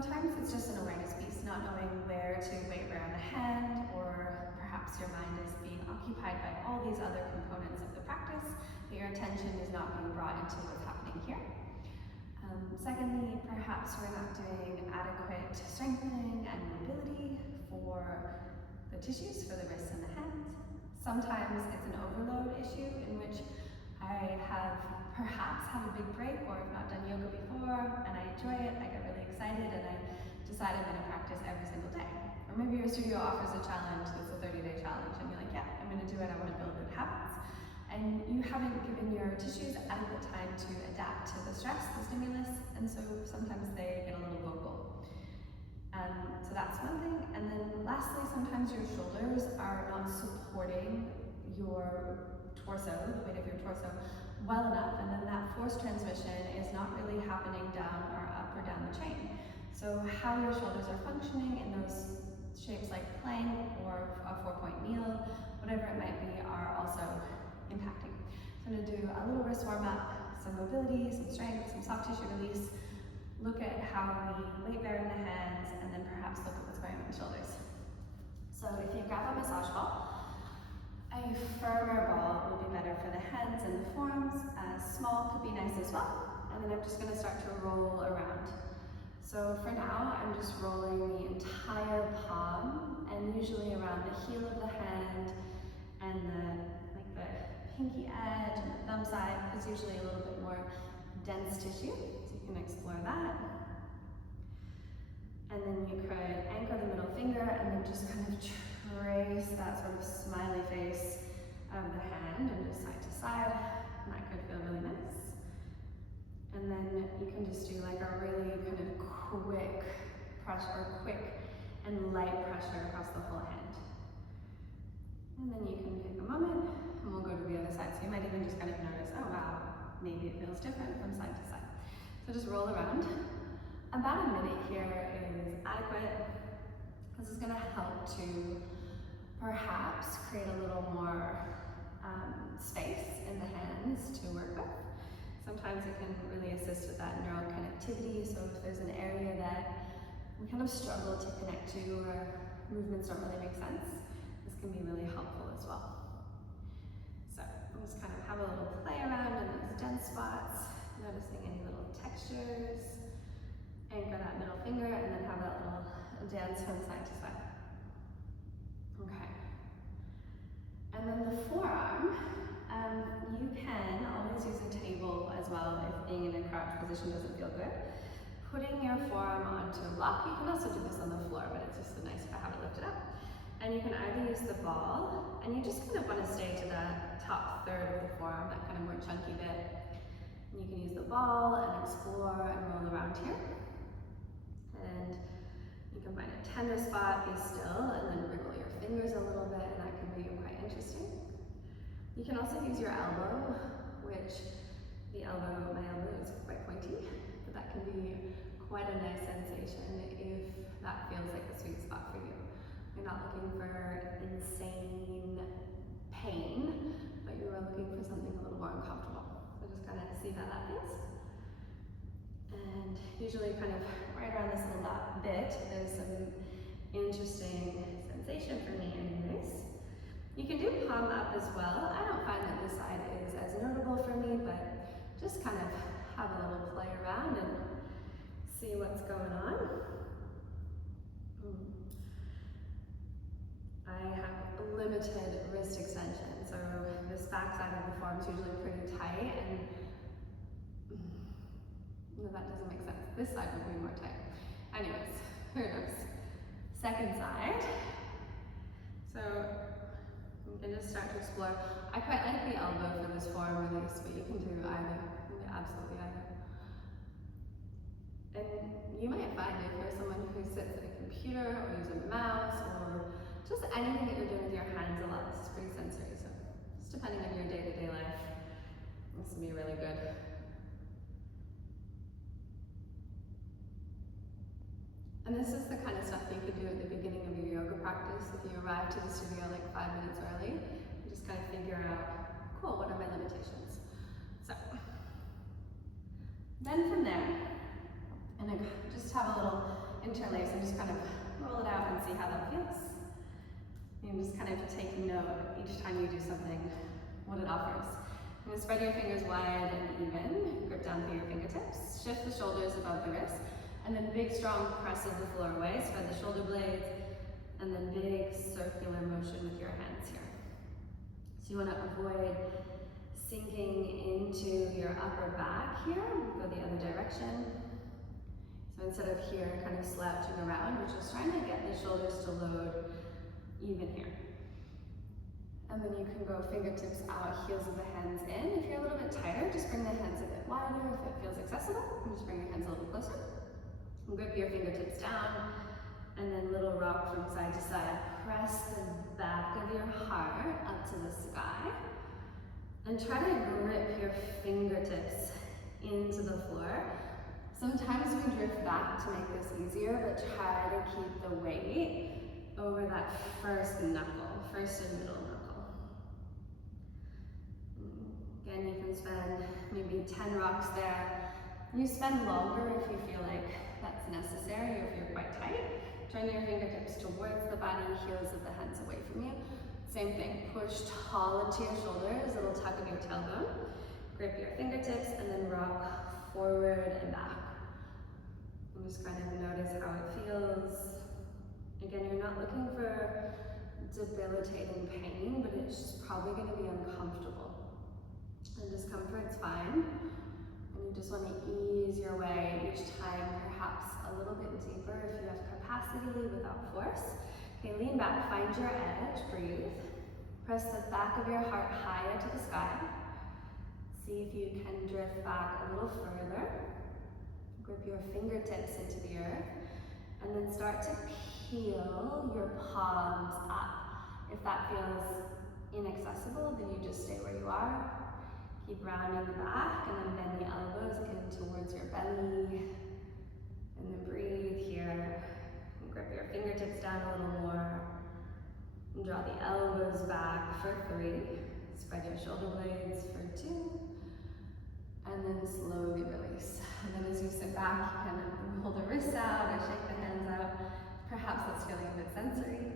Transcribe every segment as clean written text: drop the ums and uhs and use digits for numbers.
Sometimes it's just an awareness piece, not knowing where to weight bear on the hand, or perhaps your mind is being occupied by all these other components of the practice, that your attention is not being brought into what's happening here. Secondly, perhaps we're not doing adequate strengthening and mobility for the tissues, for the wrists and the hands. Sometimes it's an overload issue in which I have perhaps had a big break, or have not done yoga before, and I enjoy it, I get really excited, and I decide I'm going to practice every single day. Or maybe your studio offers a challenge that's a 30-day challenge, and you're like, yeah, I'm going to do it, I want to build good habits. And you haven't given your tissues adequate time to adapt to the stress, the stimulus, and so sometimes they get a little vocal. So that's one thing. And then lastly, sometimes your shoulders are not supporting your torso, the weight of your torso, well enough, and then that force transmission is not really happening down or up or down the chain. So how your shoulders are functioning in those shapes like plank or a 4-point meal, whatever it might be, are also impacting. So I'm going to do a little wrist warm up, some mobility, some strength, some soft tissue release, look at how we weight bear in the hands, and then perhaps look at what's going on in the shoulders. So if you grab a massage ball, a firmer ball would be better for the hands and the forearms. Small could be nice as well. And then I'm just going to start to roll around. So for now, I'm just rolling the entire palm, and usually around the heel of the hand and the pinky edge and the thumb side is usually a little bit more dense tissue. So you can explore that. And then you could anchor the middle finger and then just kind of trace that sort of smiley face of the hand and just side to side. And that could feel really nice. And then you can just do like a really kind of quick pressure, or quick and light pressure across the whole hand. And then you can take a moment and we'll go to the other side. So you might even just kind of notice, oh wow, maybe it feels different from side to side. So just roll around. About a minute here is adequate. This is going to help to perhaps create a little more space in the hands to work with. Sometimes it can really assist with that neural connectivity. So if there's an area that we kind of struggle to connect to, or movements don't really make sense, this can be really helpful as well. So we'll just kind of have a little play around in those dense spots, noticing any little textures. Anchor that middle finger and then have that little dance from side to side. Okay. And then the forearm, you can always use a table as well if being in a crouch position doesn't feel good. Putting your forearm onto a block, you can also do this on the floor, but it's just nice to have it lifted up. And you can either use the ball, and you just kind of want to stay to that top third of the forearm, that kind of more chunky bit. And you can use the ball and explore and roll around here. And you can find a tender spot, be still, and then wriggle your fingers a little bit, and that can be quite interesting. You can also use your elbow, which my elbow is quite pointy, but that can be quite a nice sensation if that feels like a sweet spot for you. You're not looking for insane pain, but you are looking for something a little more uncomfortable. So just kind of see how that feels. And usually kind of right around this little bit, there's some interesting sensation for me anyways. You can do palm up as well. I don't find that this side is as notable for me, but just kind of have a little play around and see what's going on. I have limited wrist extension, so this back side of the forearm is usually pretty tight, and no, that doesn't make sense. This side would be more tight. Anyways, who knows? Second side. So I'm going to start to explore. I quite like the elbow for this forearm release, but you can do either. You can do absolutely either. And you might find if you're someone who sits at a computer or uses a mouse or just anything that you're doing with your hands a lot, this is pretty sensory. So just depending on your day-to-day life, this will be really good. And this is the kind of stuff you could do at the beginning of your yoga practice. If you arrive to the studio like 5 minutes early, you just kind of figure out, cool, what are my limitations? So, then from there, and just have a little interlace and just kind of roll it out and see how that feels. You can just kind of take note each time you do something, what it offers. You're gonna spread your fingers wide and even, grip down through your fingertips, shift the shoulders above the wrist, and then big strong press of the floor away, spread the shoulder blades, and then big circular motion with your hands here. So you wanna avoid sinking into your upper back here, go the other direction. So instead of here kind of slouching around, we're just trying to get the shoulders to load even here. And then you can go fingertips out, heels of the hands in. If you're a little bit tighter, just bring the hands a bit wider. If it feels accessible, and just bring your hands a little closer. And grip your fingertips down, and then little rock from side to side. Press the back of your heart up to the sky. And try to grip your fingertips into the floor. Sometimes we drift back to make this easier, but try to keep the weight over that first knuckle, first and middle knuckle. Again, you can spend maybe 10 rocks there. You spend longer if you feel like that's necessary or if you're quite tight. Turn your fingertips towards the body, heels of the hands away from you. Same thing, push tall into your shoulders, little tuck of your tailbone. Grip your fingertips and then rock forward and back. And just kind of notice how it feels. Again, you're not looking for debilitating pain, but it's just probably going to be uncomfortable. And discomfort's fine. And you just want to ease your way each time, perhaps a little bit deeper if you have capacity without force. Okay, lean back, find your edge, breathe. Press the back of your heart higher to the sky. See if you can drift back a little further. Grip your fingertips into the earth. And then start to peel your palms up. If that feels inaccessible, then you just stay where you are. Keep rounding the back and then bend the elbows in towards your belly. And then breathe here. And grip your fingertips down a little more. And draw the elbows back for 3. Spread your shoulder blades for 2. And then slowly release. And then as you sit back, you can hold the wrists out or shake the hands out. Perhaps that's feeling a bit sensory.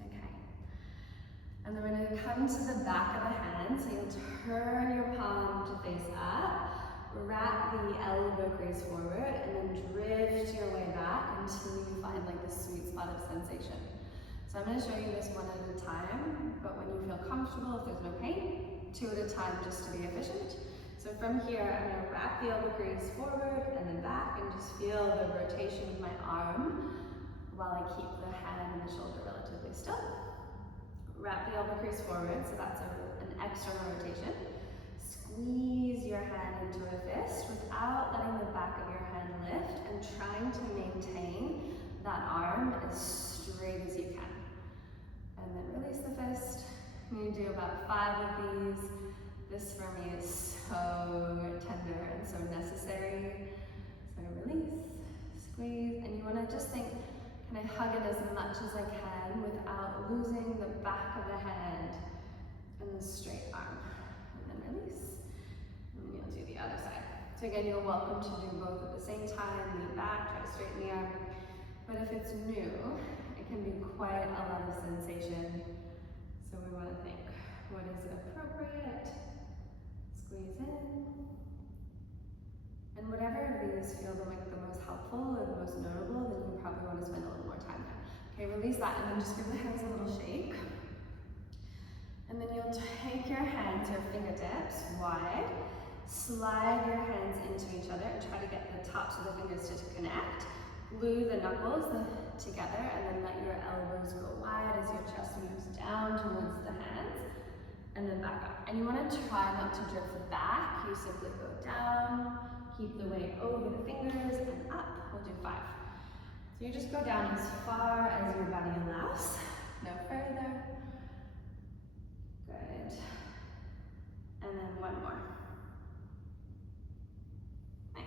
Okay. And then we're going to come to the back of the hand. So you turn your palm to face up. Wrap the elbow crease forward and then drift your way back until you find like the sweet spot of sensation. So I'm going to show you this one at a time, but when you feel comfortable, if there's no pain, 2 at a time just to be efficient. So from here, I'm going to wrap the elbow crease forward and then back and just feel the rotation of my arm while I keep the hand and the shoulder relatively still. Wrap the elbow crease forward, so that's an external rotation. Squeeze your hand into a fist without letting the back of your hand lift and trying to maintain that arm as straight as you can. And then release the fist. I'm going to do about 5 of these. This for me is so tender and so necessary. So release, squeeze, and you want to just think, can I hug it as much as I can without losing the back of the hand and the straight arm. And then release. And then you'll do the other side. So again, you're welcome to do both at the same time. Lean back, try to straighten the arm. But if it's new, it can be quite a lot of sensation. So we want to think, what is appropriate? Squeeze in. And whatever of these feel like the most helpful or the most notable, then you probably want to spend a little more time there. Okay, release that and then just give the hands a little shake. And then you'll take your hands, your fingertips wide, slide your hands into each other and try to get the tops of the fingers to connect. Glue the knuckles together and then let your elbows go wide as your chest moves down towards the hands. And then back up. And you want to try not to drift back. You simply go down, keep the weight over the fingers, and up. We'll do 5. So you just go down as far as your body allows. No further. Good. And then 1 more. Nice.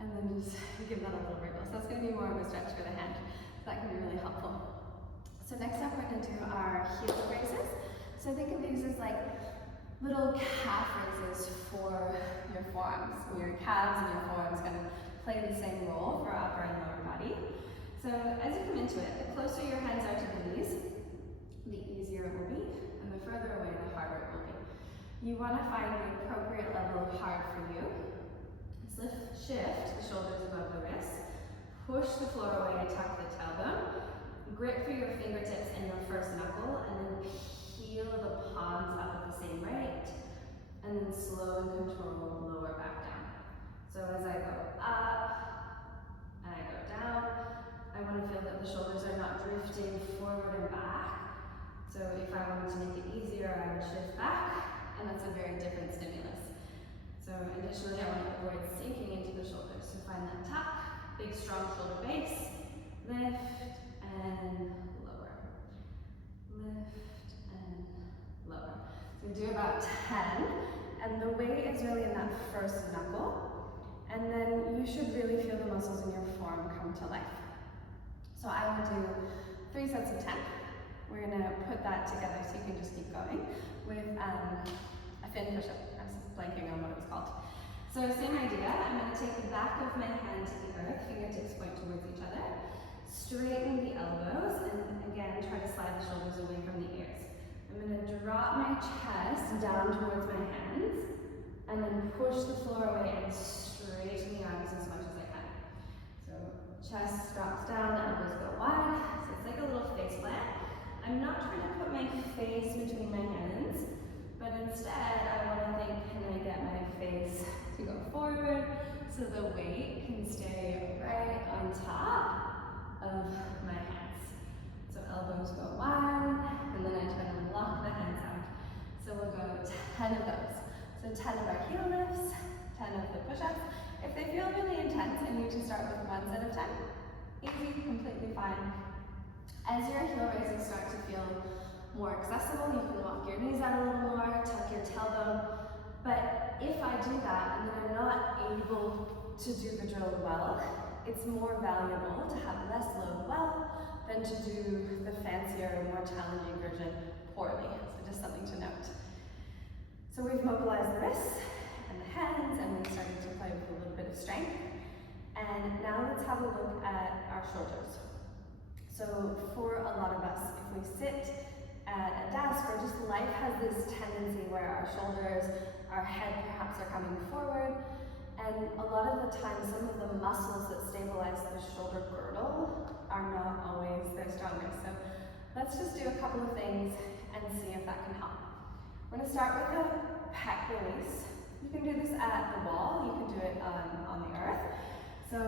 And then just give that a little wriggle. So that's going to be more of a stretch for the hand. So that can be really helpful. So next up, we're going to do our heel raises. So think of these as like little calf raises for your forearms. Your calves and your forearms kind of play the same role for upper and lower body. So as you come into it, the closer your hands are to the knees, the easier it will be, and the further away, the harder it will be. You want to find the appropriate level of hard for you. So shift the shoulders above the wrists, push the floor away, tuck the tailbone, grip through your fingertips and your first knuckle, and then peel the palms up at the same rate, and then slow and controlled lower back down. So as I go up and I go down, I want to feel that the shoulders are not drifting forward and back. So if I wanted to make it easier, I would shift back, and that's a very different stimulus. So additionally, I want to avoid sinking into the shoulders. So find that tuck, big strong shoulder base, lift and lower, lift and lower. So we do about 10, and the weight is really in that first knuckle, and then you should really feel the muscles in your form come to life. So I will do 3 sets of 10. We're gonna put that together so you can just keep going with a fin push-up. I was blanking on what it was called. So same idea, I'm gonna take the back of my hand to the earth, fingertips point towards each other, straighten the elbows, and again, try to slide the shoulders away from the ears. I'm gonna drop my chest down towards my hands, and then push the floor away and straighten the arms as much as I can. So chest drops down, elbows go wide, so it's like a little face plant. I'm not trying to put my face between my hands, but instead I want to think, can I get my face to go forward so the weight can stay right on top of my hands. So elbows go wide, and then I try to lock the hands out. So we'll go 10 of those. So 10 of our heel lifts, 10 of the push-ups. If they feel really intense and you to start with 1 set of 10, easy, completely fine. As your heel raises start to feel more accessible, you can walk your knees out a little more, tuck your tailbone. But if I do that and then I'm not able to do the drill well, it's more valuable to have less load well than to do the fancier, more challenging version poorly. So just something to note. So we've mobilized the wrists and the hands, and we've started to play with a little bit of strength. And now let's have a look at our shoulders. So for a lot of us, if we sit at a desk, or just life has this tendency where our shoulders, our head perhaps are coming forward, and a lot of the time some of the muscles that stabilize the shoulder girdle are not always their strongest. So let's just do a couple of things and see if that can help. We're going to start with a pec release. You can do this at the wall, you can do it on the earth. So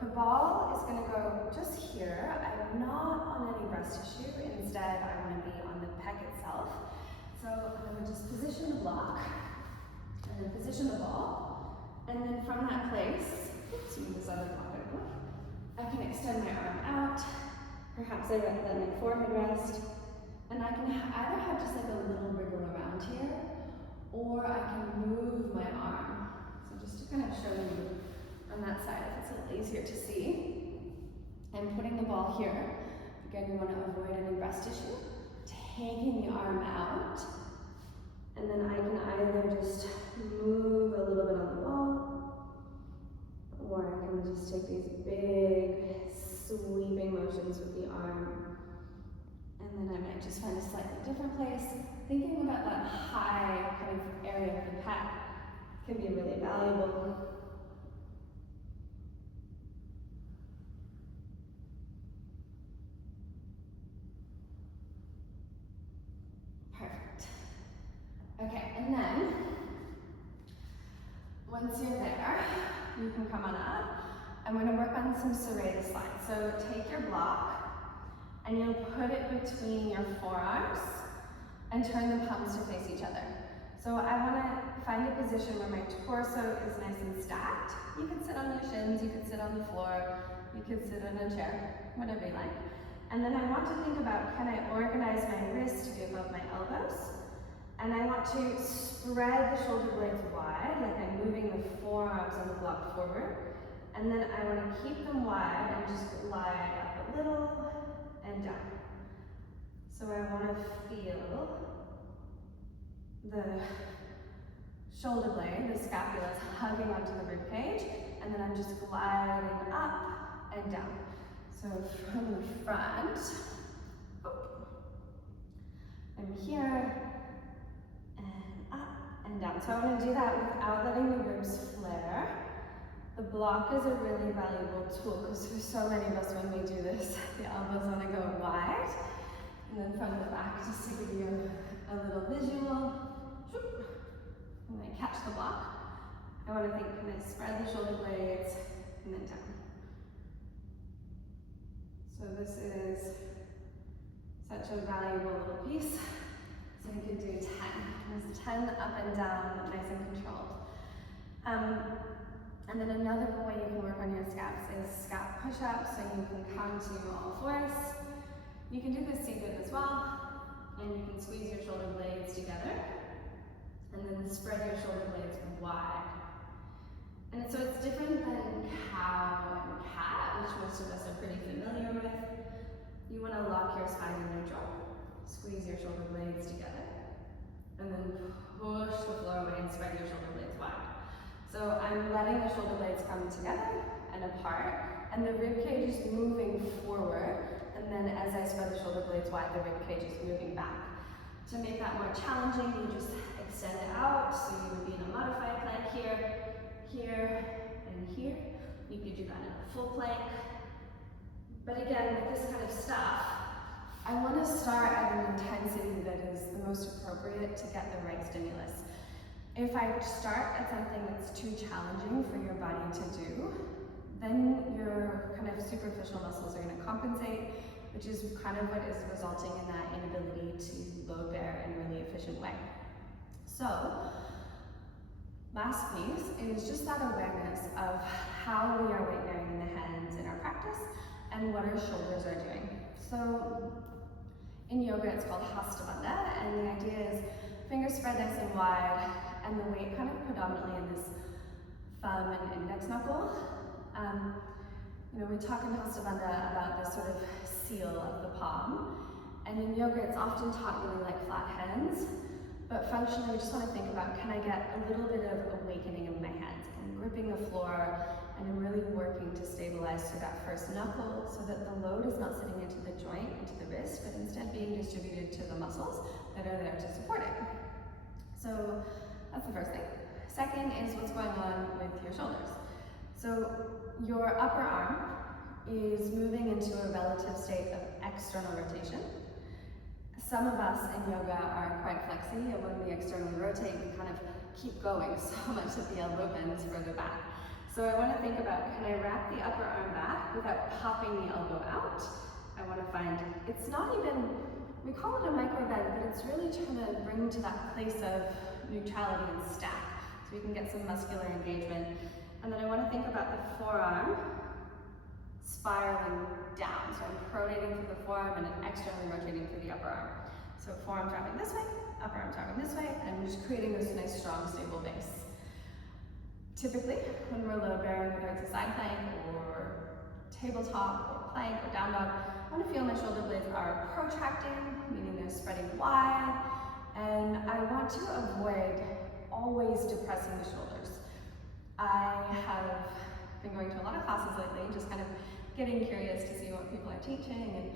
the ball is going to go just here. I'm not on any breast tissue. Instead, I want to be on the pec itself. So I'm going to just position the block, and then position the ball. And then from that place, oops, move this other block out of the way, I can extend my arm out. Perhaps I let my forehead rest. And I can either have just like a little wriggle around here, or I can move my arm. So just to kind of show you on that side, if it's a little easier to see. I'm putting the ball here. Again, you want to avoid any breast tissue. Taking the arm out, and then I can either just move a little bit on the ball, or I can just take these big sweeping motions with the arm. And then I might just find a slightly different place. Thinking about that high kind of area of the pec can be really valuable. Perfect. Okay, and then once you're there, you can come on up. I'm going to work on some serrated slides. So take your block, and you'll put it between your forearms and turn the palms to face each other. So I want to find a position where my torso is nice and stacked. You can sit on your shins, you can sit on the floor, you can sit in a chair, whatever you like. And then I want to think about, can I organize my wrists to be above my elbows? And I want to spread the shoulder blades wide, like I'm moving the forearms on the block forward. And then I want to keep them wide and just glide up a little and down. So I want to feel the shoulder blade, the scapula is hugging onto the rib cage, and then I'm just gliding up and down. So from the front, I'm here, and up and down. So I want to do that without letting the ribs flare. The block is a really valuable tool because for so many of us when we do this, the elbows want to go wide. And then from the back, just to give you a little visual, and then catch the block. I want to think, can I spread the shoulder blades and then down. So this is such a valuable little piece. So we could do 10. There's 10 up and down, nice and controlled. And then another way you can work on your scaps is scap push-ups, so you can come to all fours. You can do this seated as well, and you can squeeze your shoulder blades together, and then spread your shoulder blades wide. And so it's different than cow and cat, which most of us are pretty familiar with. You want to lock your spine in neutral, squeeze your shoulder blades together, and then push the floor away and spread your shoulder blades wide. So I'm letting the shoulder blades come together and apart, and the rib cage is moving forward, and then as I spread the shoulder blades wide, the rib cage is moving back. To make that more challenging, you just extend it out, so you would be in a modified plank here, here, and here. You could do that in a full plank. But again, with this kind of stuff, I want to start at an intensity that is the most appropriate to get the right stimulus. If I start at something that's too challenging for your body to do, then your kind of superficial muscles are going to compensate, which is kind of what is resulting in that inability to load bear in a really efficient way. So, last piece is just that awareness of how we are weight bearing in the hands in our practice and what our shoulders are doing. So, in yoga it's called Hasta Bandha, and the idea is fingers spread nice and wide, and the weight kind of predominantly in this thumb and index knuckle. We talk in Hasta Bandha about this sort of seal of the palm, and in yoga it's often taught really like flat hands, but functionally we just want to think about, can I get a little bit of awakening in my hands? I'm gripping the floor, and I'm really working to stabilize to that first knuckle so that the load is not sitting into the joint, into the wrist, but instead being distributed to the muscles that are there to support it. So that's the first thing. Second is what's going on with your shoulders. So your upper arm is moving into a relative state of external rotation. Some of us in yoga are quite flexy, and when we externally rotate, we kind of keep going so much that the elbow bends further back. So I want to think about, can I wrap the upper arm back without popping the elbow out? I want to find, it's not even, we call it a micro bend, but it's really trying to bring to that place of neutrality and stack, so we can get some muscular engagement. And then I want to think about the forearm spiraling down. So I'm pronating through the forearm and externally rotating through the upper arm. So forearm's wrapping this way, upper arm's wrapping this way, and I'm just creating this nice, strong, stable base. Typically, when we're load bearing, whether it's a side plank or tabletop or plank or down dog, I want to feel my shoulder blades are protracting, meaning they're spreading wide, and I want to avoid always depressing the shoulders. I have been going to a lot of classes lately, just kind of getting curious to see what people are teaching, and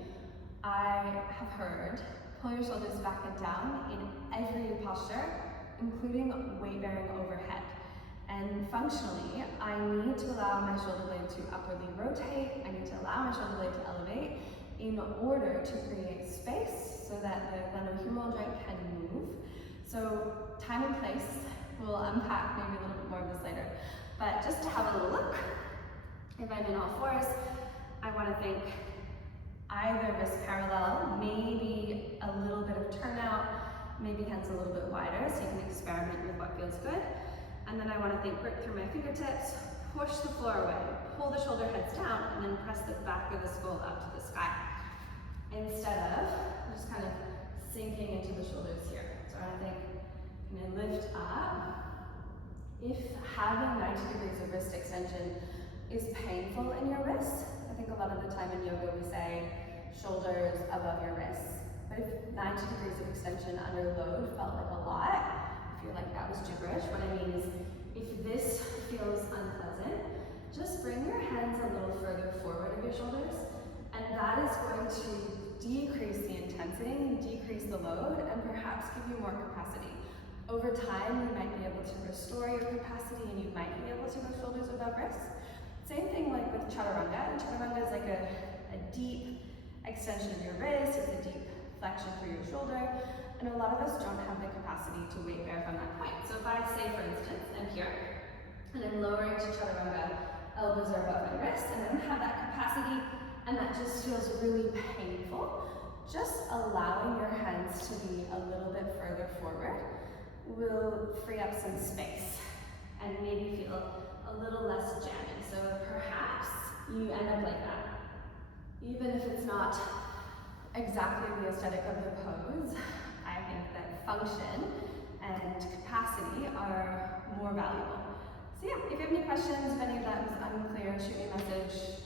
I have heard pull your shoulders back and down in every posture, including weight bearing overhead. And functionally, I need to allow my shoulder blade to upwardly rotate, I need to allow my shoulder blade to elevate in order to create space so that the glenohumeral joint can move. So time and place, we'll unpack maybe a little bit more of this later. But just to have a little look, if I'm in all fours, I want to think either wrist parallel, maybe a little bit of turnout, maybe hands a little bit wider, so you can experiment with what feels good. And then I want to think grip through my fingertips, push the floor away, pull the shoulder heads down, and then press the back of the skull up to the sky. Instead of just kind of sinking into the shoulders here. So I think, can I lift up? If having 90 degrees of wrist extension is painful in your wrists, I think a lot of the time in yoga we say shoulders above your wrists. But if 90 degrees of extension under load felt like a lot, I feel like that was gibberish. What I mean is, if this feels unpleasant, just bring your hands a little further forward of your shoulders decrease the load and perhaps give you more capacity. Over time, you might be able to restore your capacity and you might be able to go shoulders above wrists. Same thing like with chaturanga. Chaturanga is like a deep extension of your wrist, it's a deep flexion through your shoulder, and a lot of us don't have the capacity to weight bear from that point. So if I say, for instance, I'm here, and I'm lowering to chaturanga, elbows are above my wrist, and I don't have that capacity, and that just feels really painful, just allowing your hands to be a little bit further forward will free up some space and maybe feel a little less jammy. So perhaps you end up like that. Even if it's not exactly the aesthetic of the pose, I think that function and capacity are more valuable. So yeah, if you have any questions, if any of that was unclear, shoot me a message.